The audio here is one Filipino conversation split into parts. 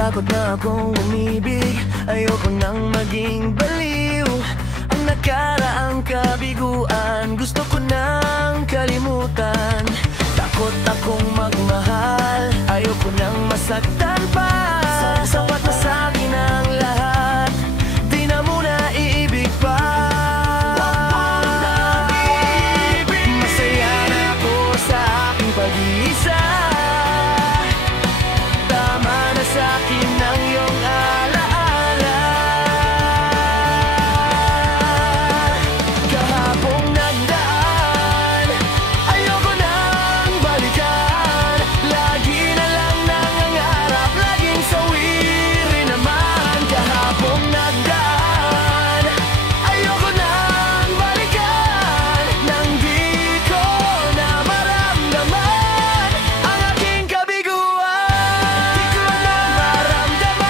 Takot na akong umibig, ayoko nang maging baliw. Ang nakaraang kabiguan, gusto ko nang kalimutan. Takot akong magmahal, ayoko nang masaktan pa. Sapat na sa'kin ang lahat, di na muna iibig pa. Masaya na ako sa aking pag-iisa. Tama na sa'kin ang iyong alaala. Kahapong nagdaan, ayoko nang balikan. Lagi na lang nangangarap, laging sawi rin naman. Kahapong nagdaan, ayoko nang balikan. Nang di ko na maramdaman ang aking kabiguan. Di ko na maramdaman.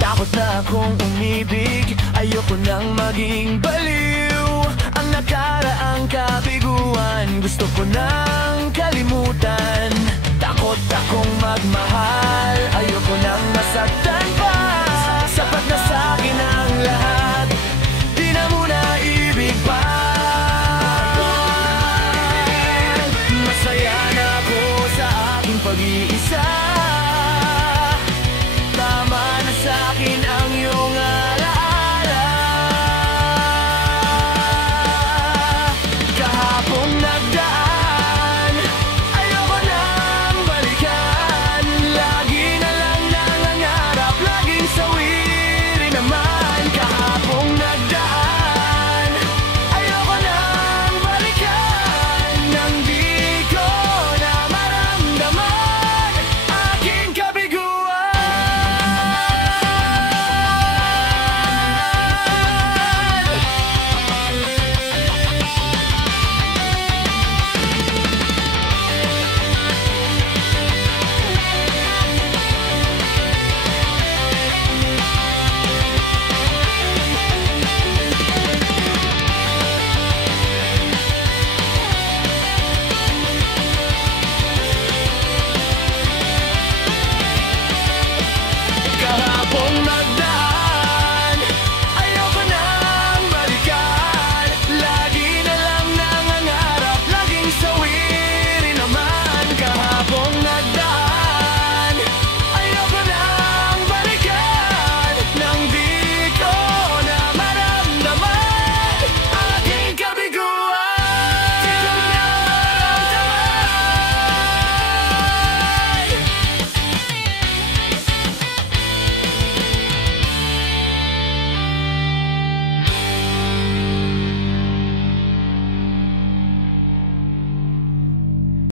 Takot na akong umibig, ayoko nang maging baliw. Ang nakaraang kabiguan, gusto ko nang kalimutan. Takot akong magmahal,